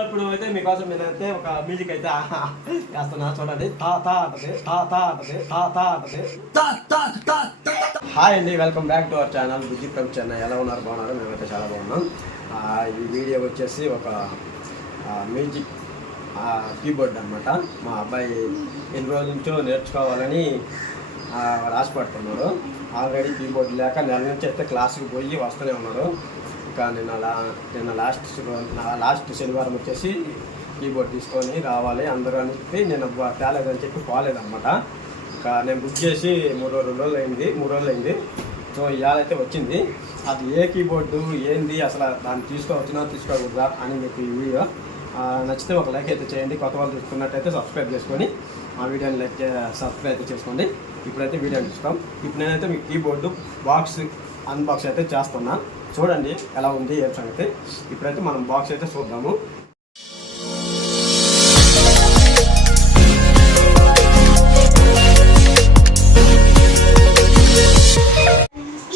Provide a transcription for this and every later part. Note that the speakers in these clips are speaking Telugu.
ఇప్పుడు అయితే మీకోసం నేనైతే ఒక మ్యూజిక్ అయితే వేస్తున్నా చూడండి. తా తా అంటది తా తా అంటది తా తా అంటది. తా తా తా తా. హాయ్ అండి welcome back to our channel Bujji from Chennai. ఎలా ఉన్నారు? బాగున్నారు? మేమైతే చాలా బాగున్నాం. ఈ వీడియో వచ్చేసి ఒక మ్యూజిక్ కీబోర్డ్ అనమాట మా అబ్బాయి ఎన్ని రోజుల నుంచో నేర్చుకోవాలని ఆశపడుతున్నారు ఆల్రెడీ కీబోర్డ్ లేక నెల నుంచి అయితే క్లాస్కి పోయి వస్తూనే ఉన్నారు. ఇంకా నిన్న లా నిన్న లాస్ట్ నా లాస్ట్ శనివారం వచ్చేసి కీబోర్డ్ తీసుకొని రావాలి అందరూ అని చెప్పి నేను తేలేదని చెప్పి పోలేదన్నమాట. ఇంకా నేను బుక్ చేసి మూడు రోజులు రెండు రోజులు అయింది మూడు రోజులు అయింది. సో ఇవాళైతే వచ్చింది. అది ఏ కీబోర్డు ఏంది అసలు దాన్ని తీసుకోవచ్చునా తీసుకోకూడదా అని మీకు ఈ వీడియో. నచ్చితే ఒక లైక్ అయితే చేయండి. కొత్త వాళ్ళు చూసుకున్నట్టయితే సబ్స్క్రైబ్ చేసుకొని ఆ వీడియోని లైక్ సబ్స్క్రైబ్ అయితే చేసుకోండి. ఇప్పుడైతే వీడియో చూస్తాం. ఇప్పుడు నేనైతే మీ కీబోర్డు బాక్స్ అన్బాక్స్ అయితే చేస్తున్నా. చూడండి ఎలా ఉంది ఏం సంగతి. ఇప్పుడైతే మనం బాక్స్ అయితే చూద్దాము.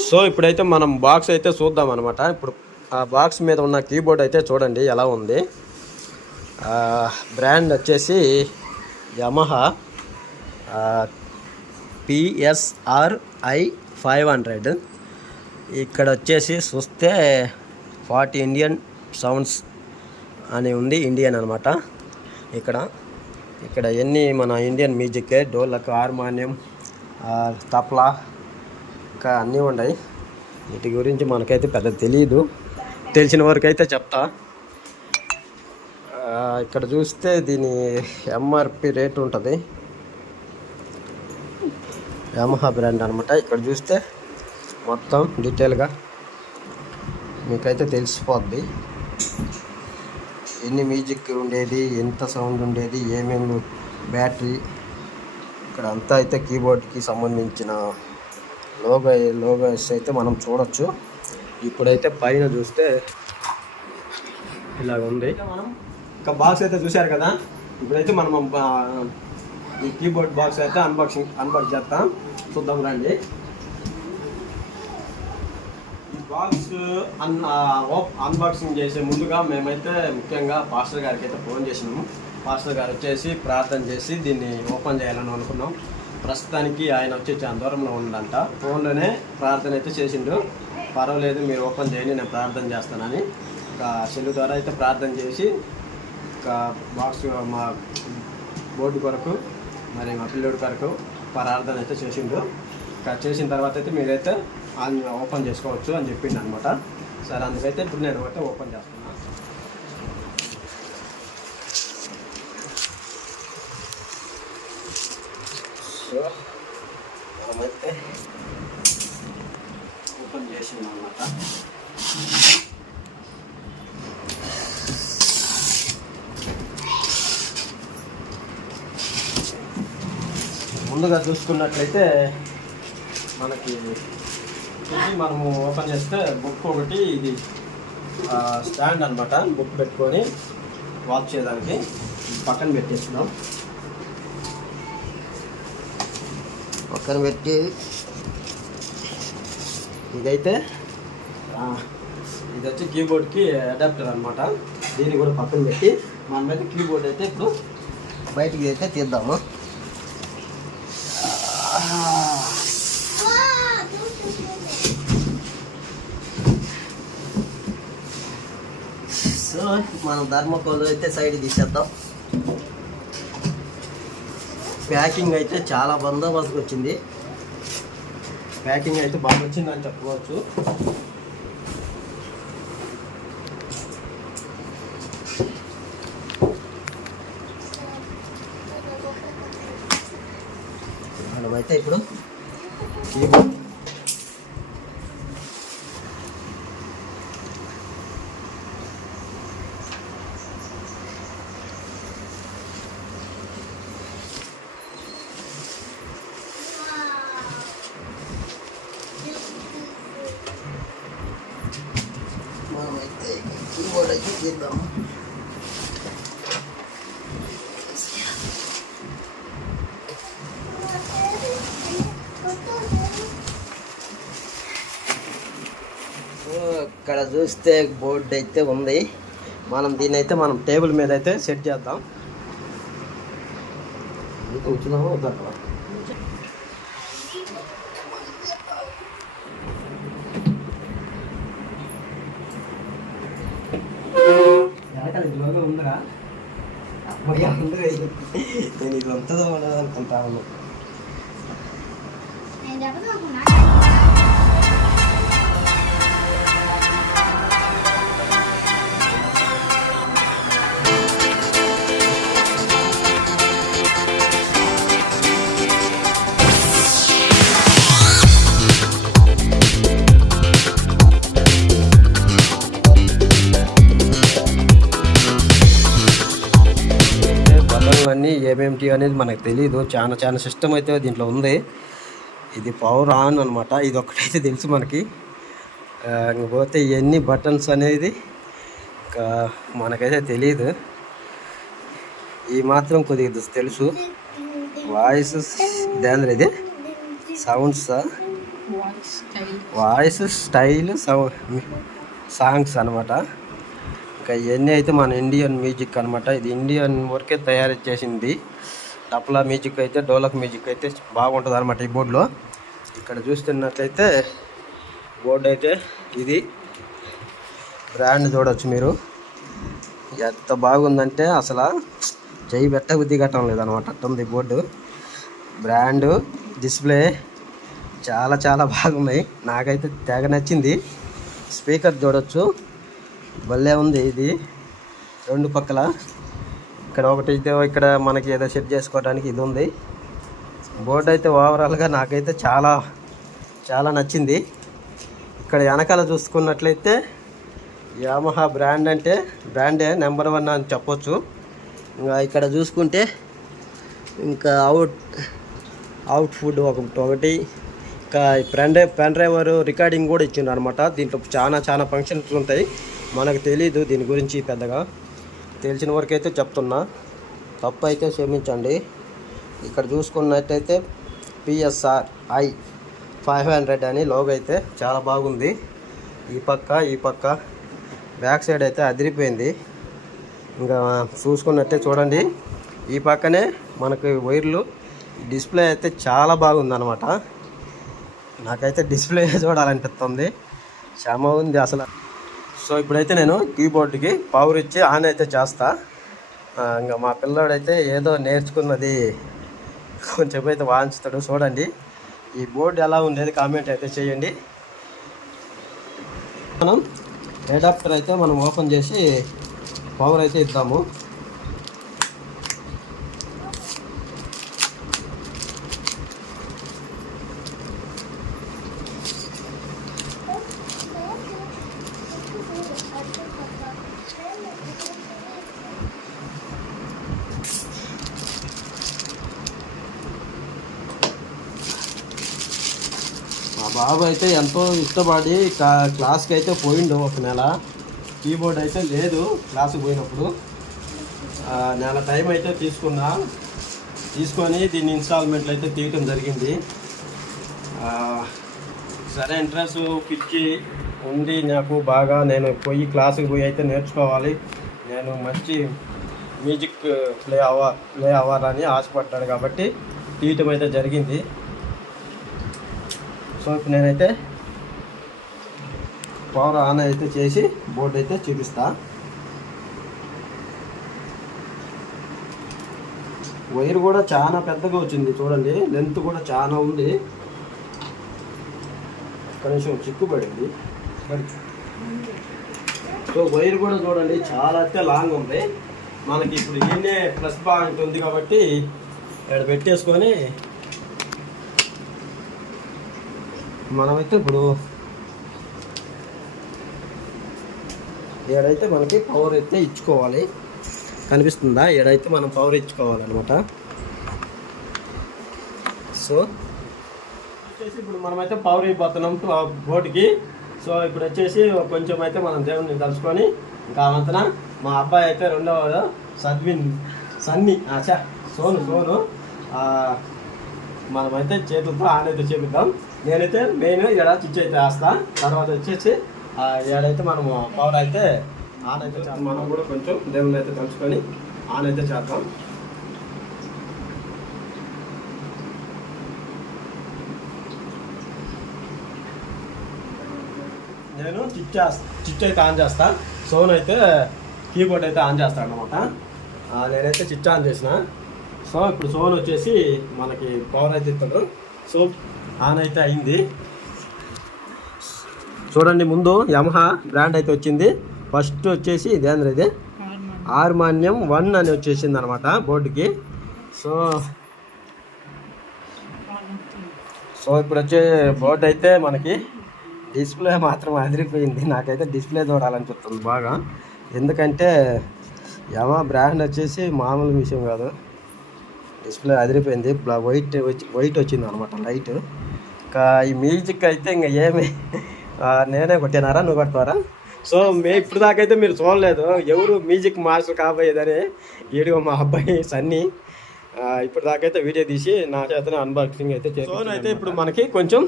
సో ఇప్పుడైతే మనం బాక్స్ అయితే చూద్దాం అనమాట ఇప్పుడు ఆ బాక్స్ మీద ఉన్న కీబోర్డ్ అయితే చూడండి ఎలా ఉంది. బ్రాండ్ వచ్చేసి యమహా పిఎస్ఆర్ఐ ఫైవ్ హండ్రెడ్ ఇక్కడ వచ్చేసి చూస్తే ఫార్టీ ఇండియన్ సౌండ్స్ అని ఉంది ఇండియన్ అనమాట ఇక్కడ ఇక్కడ ఎన్ని మన Indian music dholak harmonium tabla ఇంకా అన్నీ ఉన్నాయి. వీటి గురించి మనకైతే పెద్ద తెలియదు తెలిసిన వరకైతే చెప్తా. ఇక్కడ చూస్తే దీని ఎంఆర్పి రేట్ ఉంటుంది. యమహా బ్రాండ్ అనమాట ఇక్కడ చూస్తే మొత్తం డీటెయిల్గా మీకైతే తెలిసిపోద్ది. ఎన్ని మ్యూజిక్ ఉండేది ఎంత సౌండ్ ఉండేది ఏమేమి బ్యాటరీ ఇక్కడ అంతా అయితే కీబోర్డ్కి సంబంధించిన లోగో లోగోస్ అయితే మనం చూడొచ్చు. ఇప్పుడైతే పైన చూస్తే ఇలాగ ఉంది. మనం ఇంకా బాక్స్ అయితే చూశారు కదా? ఇప్పుడైతే మనం ఈ కీబోర్డ్ బాక్స్ అయితే అన్బాక్సింగ్ అన్బాక్స్ చేస్తాం చూద్దాం రండి. బాక్స్ అన్ అన్బాక్సింగ్ చేసే ముందుగా మేమైతే ముఖ్యంగా పాస్టర్ గారికి అయితే ఫోన్ చేసినాము. పాస్టర్ గారు వచ్చేసి ప్రార్థన చేసి దీన్ని ఓపెన్ చేయాలని అనుకున్నాం. ప్రస్తుతానికి ఆయన వచ్చి చాలా దూరంలో ఉండంట. ఫోన్లోనే ప్రార్థన అయితే చేసిండు. పర్వాలేదు మీరు ఓపెన్ చేయండి నేను ప్రార్థన చేస్తానని. ఒక సెల్ ద్వారా అయితే ప్రార్థన చేసి ఒక బాక్స్ మా బోర్డు కొరకు మరి మా పిల్లోడి కొరకు ప్రార్థన అయితే చేసిండు. ఇంకా చేసిన తర్వాత అయితే మీరైతే ఆన్ ఓపెన్ చేసుకోవచ్చు అని చెప్పిండు అనమాట సరే అందుకైతే ఇప్పుడు నేను ఒకటే ఓపెన్ చేస్తున్నా. సో మనమైతే ఓపెన్ చేసింది అనమాట ముందుగా చూసుకున్నట్లయితే మనకి ఇది మనము ఓపెన్ చేస్తే బుక్ ఒకటి ఇది స్టాండ్ అనమాట బుక్ పెట్టుకొని వాచ్ చేయడానికి పక్కన పెట్టేస్తున్నాం. పక్కన పెట్టి ఇదైతే? ఇది వచ్చి కీబోర్డ్కి అడాప్టర్ అనమాట దీన్ని కూడా పక్కన పెట్టి మనమైతే కీబోర్డ్ అయితే ఇప్పుడు బయటికి అయితే తీద్దాము. సో మనం ధర్మకోలు అయితే సైడ్ తీసేద్దాం. ప్యాకింగ్ అయితే చాలా బందోబస్తుకు వచ్చింది. ప్యాకింగ్ అయితే బాగా వచ్చిందని చెప్పుకోవచ్చు. మనమైతే ఇప్పుడు కీబోర్డ్ మనమైతే కీబోర్డ్ అయితే తీద్దాము సో ఇక్కడ చూస్తే బోర్డు అయితే ఉంది. మనం దీన్ని అయితే మనం టేబుల్ మీద అయితే సెట్ చేద్దాం. నేను ఇది? ఉంటుందో ఉండదో అనుకుంటా ఉన్నాను. ఏమేమిటి అనేది మనకు తెలియదు చాలా చాలా సిస్టమ్ అయితే దీంట్లో ఉంది. ఇది పవర్ ఆన్ అనమాట ఇది ఒక్కటైతే తెలుసు మనకి. ఇంకపోతే ఇవన్నీ బటన్స్ అనేది ఇంకా మనకైతే తెలియదు ఈ మాత్రం కొద్దిగా తెలుసు. వాయిస్ ఇదేంద్ర ఇది. Sounds voice style. Sound songs అనమాట ఇవన్నీ అయితే మన ఇండియన్ మ్యూజిక్ అనమాట ఇది ఇండియన్ వరకే తయారు చేసింది. టప్లా మ్యూజిక్ అయితే డోలక్ మ్యూజిక్ అయితే బాగుంటుంది అనమాట ఈ బోర్డులో. ఇక్కడ చూస్తున్నట్లయితే బోర్డు అయితే ఇది. బ్రాండ్ చూడవచ్చు మీరు. ఎంత బాగుందంటే అసలు చేయి పెట్ట బుద్ధి కట్టడం లేదనమాట అట్టుంది బోర్డు. బ్రాండ్ డిస్ప్లే చాలా చాలా బాగున్నాయి. నాకైతే తెగ నచ్చింది. స్పీకర్ చూడొచ్చు. భలే ఉంది ఇది. రెండు పక్కల. ఇక్కడ ఒకటి అయితే ఇక్కడ మనకి ఏదో సెట్ చేసుకోవడానికి ఇది ఉంది. బోర్డు అయితే ఓవరాల్గా నాకైతే చాలా చాలా నచ్చింది. ఇక్కడ వెనకాల చూసుకున్నట్లయితే యామహా బ్రాండ్ అంటే బ్రాండే నెంబర్ వన్ అని చెప్పొచ్చు. ఇంకా ఇక్కడ చూసుకుంటే ఇంకా అవుట్ అవుట్ ఫుడ్ ఒకటి ఒకటి. ఇంకా pen drive pen driver recording కూడా ఇచ్చిండు అనమాట దీంట్లో చాలా చాలా ఫంక్షన్స్ ఉంటాయి. మనకు తెలీదు దీని గురించి పెద్దగా. తెలిసిన వరకు అయితే చెప్తున్నా. తప్పు అయితే క్షమించండి. ఇక్కడ చూసుకున్నట్టయితే పిఎస్ఆర్ ఐ ఫైవ్ హండ్రెడ్ అని లోగో అయితే చాలా బాగుంది. ఈ పక్క ఈ పక్క బ్యాక్ సైడ్ అయితే అదిరిపోయింది. ఇంకా చూసుకున్నట్టే చూడండి. ఈ పక్కనే మనకు వైర్లు డిస్ప్లే అయితే చాలా బాగుందనమాట నాకైతే డిస్ప్లే చూడాలనిపిస్తుంది. శ్రమ ఉంది అసలు. సో ఇప్పుడైతే నేను కీబోర్డ్కి పవర్ ఇచ్చి ఆన్ అయితే చేస్తా. ఇంకా మా పిల్లోడైతే ఏదో నేర్చుకున్నది కొంచెం అయితే వాయించుతాడు. చూడండి ఈ బోర్డు ఎలా ఉండేది కామెంట్ అయితే చేయండి. మనం అడాప్టర్ అయితే మనం ఓపెన్ చేసి పవర్ అయితే ఇద్దాము. మా బాబు అయితే ఎంతో ఇష్టపడి క్లాస్కి అయితే పోయిండు ఒక నెల. కీబోర్డ్ అయితే లేదు క్లాస్కి పోయినప్పుడు. నెల టైం అయితే తీసుకున్నా. తీసుకొని దీన్ని ఇన్స్టాల్మెంట్లు అయితే తీయటం జరిగింది. సరే ఇంట్రెస్ట్ పిచ్చి ఉంది నాకు బాగా నేను పోయి క్లాసుకి పోయి అయితే నేర్చుకోవాలి. నేను మంచి మ్యూజిక్ ప్లే అవ్వ ప్లే అవ్వాలని ఆశపడ్డాడు కాబట్టి తీయటం అయితే జరిగింది. సో ఇప్పుడు నేనైతే పవర్ ఆన్ అయితే చేసి బోర్డు అయితే చూపిస్తా. వైర్ కూడా చాలా పెద్దగా వచ్చింది చూడండి లెంత్ కూడా చాలా ఉంది. కనీసం చిక్కుపడింది సో వైర్ కూడా చూడండి చాలా అయితే లాంగ్ ఉంది. మనకి ఇప్పుడు ఈయనే ప్లస్ బాగా ఉంటుంది కాబట్టి ఇక్కడ పెట్టేసుకొని మనమైతే ఇప్పుడు ఏడైతే మనకి పవర్ అయితే ఇచ్చుకోవాలి. కనిపిస్తుందా? ఏడైతే మనం పవర్ ఇచ్చుకోవాలన్నమాట. సో వచ్చేసి ఇప్పుడు మనమైతే పవర్ అయిపోతున్నాం ఆ బోర్డుకి సో ఇప్పుడు వచ్చేసి కొంచెం అయితే మనం దేవుడిని తలుచుకొని ఇంకా వంతన మా అబ్బాయి అయితే రెండవ సద్విన్ సన్ని ఆచా సోను సోను మనమైతే చేతులతో ఆనైతే చేపిద్దాం. నేనైతే మెయిన్ ఏడా చిచ్చు అయితే వేస్తా తర్వాత వచ్చేసి ఏడైతే మనము పవర్ అయితే ఆన్ అయితే. మనం కూడా కొంచెం దేవుని అయితే తలుచుకొని ఆన్ అయితే చేద్దాం. నేను చిట్ చేస్తా చిట్ అయితే ఆన్ చేస్తా. సోన్ అయితే కీబోర్డ్ అయితే ఆన్ చేస్తాను అనమాట నేనైతే చిట్ ఆన్ చేసిన. సో ఇప్పుడు సోన్ వచ్చేసి మనకి పవర్ అయితే ఇస్తాడు. సో ఆన్ అయితే అయింది. చూడండి ముందు యమహా బ్రాండ్ అయితే వచ్చింది. ఫస్ట్ వచ్చేసి ఇదేంద్ర ఇది? ఆర్మాన్యం వన్ అని వచ్చేసింది అనమాట బోర్డుకి సో సో ఇప్పుడు వచ్చే బోర్డు అయితే మనకి డిస్ప్లే మాత్రం అదిరిపోయింది. నాకైతే డిస్ప్లే చూడాలని చెప్తుంది బాగా. ఎందుకంటే యమా బ్రాండ్ వచ్చేసి మామూలు విషయం కాదు. డిస్ప్లే అదిరిపోయింది. వైట్ వచ్చి వైట్ వచ్చింది అనమాట లైట్ ఈ మ్యూజిక్ అయితే ఇంకా ఏమి ఆ, నేనే కొట్టినారా? నువ్వు కొడతారా సో మే ఇప్పుడు దాకైతే మీరు చూడలేదు. ఎవరు మ్యూజిక్ మాస్టర్ కాబోయేదని వీడియో మా అబ్బాయి సన్నీ ఆ, ఇప్పుడు దాకైతే వీడియో తీసి నా చేతనే అన్బాక్సింగ్ అయితే చేసి అయితే ఇప్పుడు మనకి కొంచెం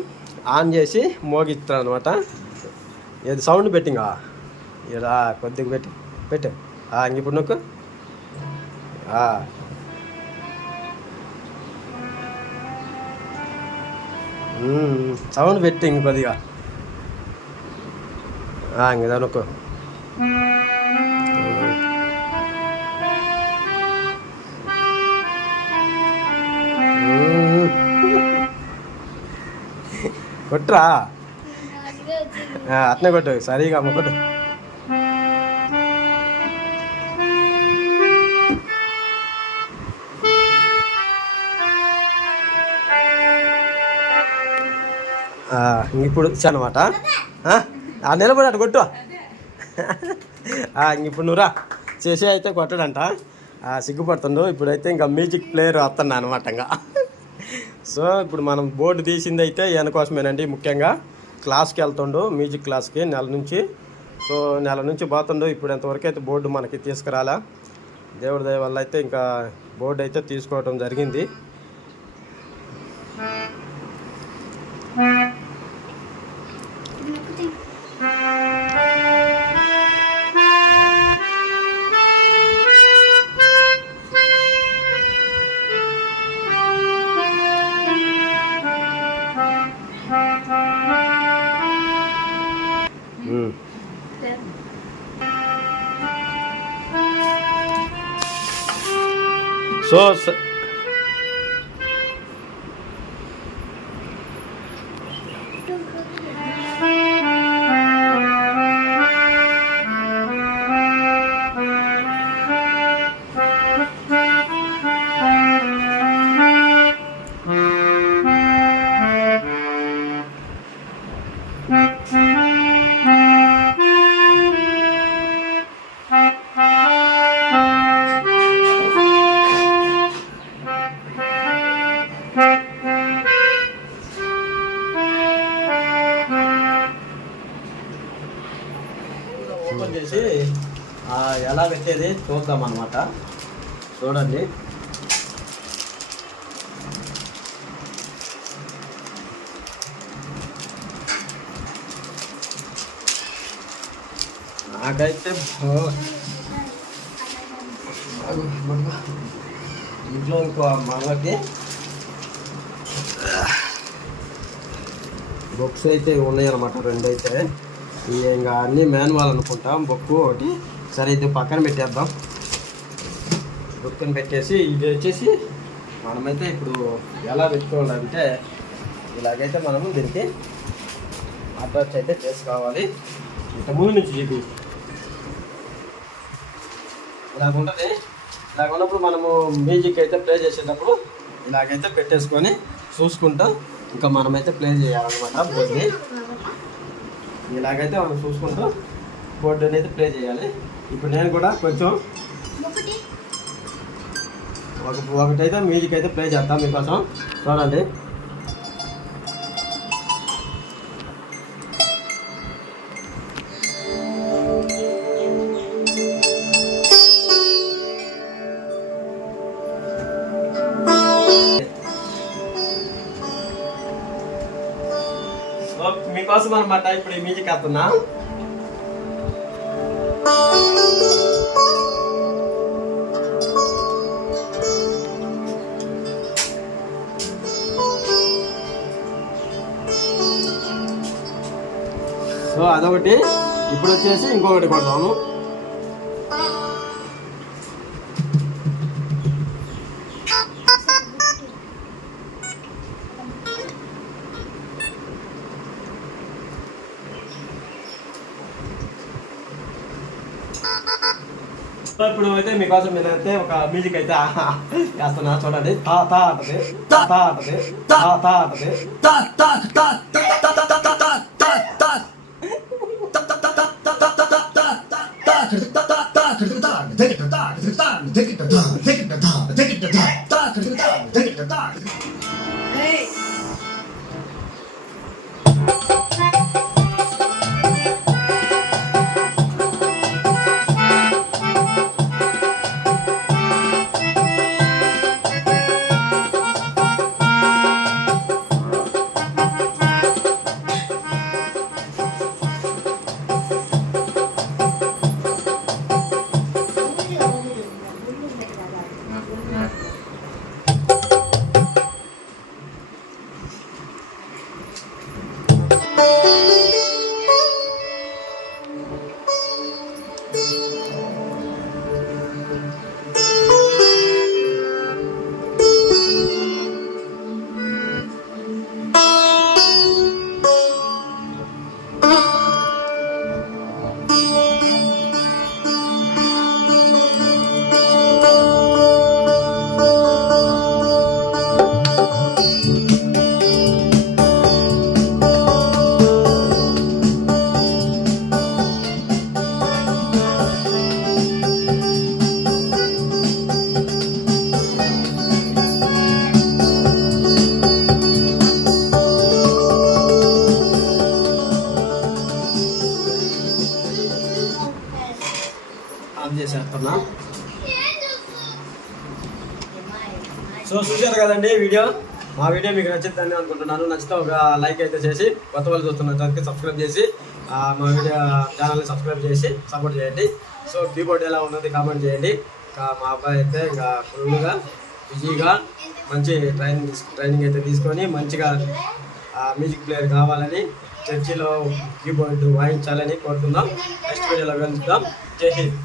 ఆన్ చేసి మోగిస్తాను అనమాట ఏది సౌండ్ పెట్టింగా? ఇలా కొద్దిగా పెట్టి పెట్టు. ఆ, ఇంక ఇప్పుడు నొక్కు. సౌండ్ పెట్టి ఇంక కొద్దిగా ఆ, ఇంక దా నొక్కు మ్మ్. కొట్టురా ఆ, అట్నే కొట్టు సరిగా అమ్మ కొట్టు ఇప్పుడు అనమాట ఆ? నిలబడి అటు కొట్టు. ఇప్పుడు నువ్వురా చేసే అయితే కొట్టడంట. సిగ్గుపడుతుండు. ఇప్పుడైతే ఇంకా మ్యూజిక్ ప్లేయర్ వస్తున్నా అనమాట ఇంకా. సో ఇప్పుడు మనం బోర్డు తీసింది అయితే ఈయన కోసమేనండి ముఖ్యంగా. క్లాస్కి వెళ్తుండు మ్యూజిక్ క్లాస్కి నెల నుంచి. సో నెల నుంచి పోతుండు. ఇప్పుడు ఎంతవరకు అయితే బోర్డు మనకి తీసుకురాలా. దేవుడి దయ వల్ల అయితే ఇంకా బోర్డు అయితే తీసుకోవడం జరిగింది. ఓపెన్ చేసి ఎలా పెట్టేది చూద్దాం అనమాట చూడండి. నాకైతే ఇంట్లో ఇంకో మగకి బుక్స్ అయితే ఉన్నాయి అనమాట రెండు అయితే ఇంకా అన్ని మాన్యువల్ అనుకుంటా. బుక్ ఒకటి. సరే ఇది పక్కన పెట్టేద్దాం. బుక్ని పెట్టేసి ఇది వచ్చేసి మనమైతే ఇప్పుడు ఎలా పెట్టుకోవాలంటే ఇలాగైతే మనము దీనికి అటాచ్ అయితే చేసుకోవాలి. ఇంత ముందు నుంచి చూపి ఇలాగ ఉంటుంది. ఇలాగ ఉన్నప్పుడు మనము మ్యూజిక్ అయితే ప్లే చేసేటప్పుడు ఇలాగైతే పెట్టేసుకొని చూసుకుంటూ. ఇంకా మనమైతే ప్లే చేయాలన్నమాట బోర్డ్ని ఇలాగైతే మనం చూసుకుంటూ బోర్డుని అయితే ప్లే చేయాలి. ఇప్పుడు నేను కూడా కొంచెం ఒక ఒకటైతే మ్యూజిక్ అయితే ప్లే చేస్తాం మీకోసం. చూడండి. కోసం అనమాట ఇప్పుడు ఈ మ్యూజిక్ సో అదొకటి. ఇప్పుడు వచ్చేసి ఇంకొకటి కొడతాను అయితే మీకోసం నేనైతే ఒక మ్యూజిక్ అయితే వేస్తున్నా చూడండి. తా తా అంటది. తా తా అంటది. తా తా అంటది. సో చూశారు కదండి వీడియో? మా వీడియో మీకు నచ్చిందని అనుకుంటున్నాను. నచ్చితే ఒక లైక్ అయితే చేసి కొత్త వాళ్ళు చూస్తున్న దానికి సబ్స్క్రైబ్ చేసి మా వీడియో ఛానల్ని సబ్స్క్రైబ్ చేసి సపోర్ట్ చేయండి. సో కీబోర్డ్ ఎలా ఉన్నది కామెంట్ చేయండి. ఇంకా మా అబ్బాయి అయితే ఇంకా ఫుల్గా బిజీగా మంచి ట్రైనింగ్ ట్రైనింగ్ అయితే తీసుకొని మంచిగా మ్యూజిక్ ప్లేయర్ కావాలని చర్చిలో కీబోర్డ్ వాయించాలని కోరుకుందాం. నెక్స్ట్ వీడియోలో కలుద్దాం. జై హింద్.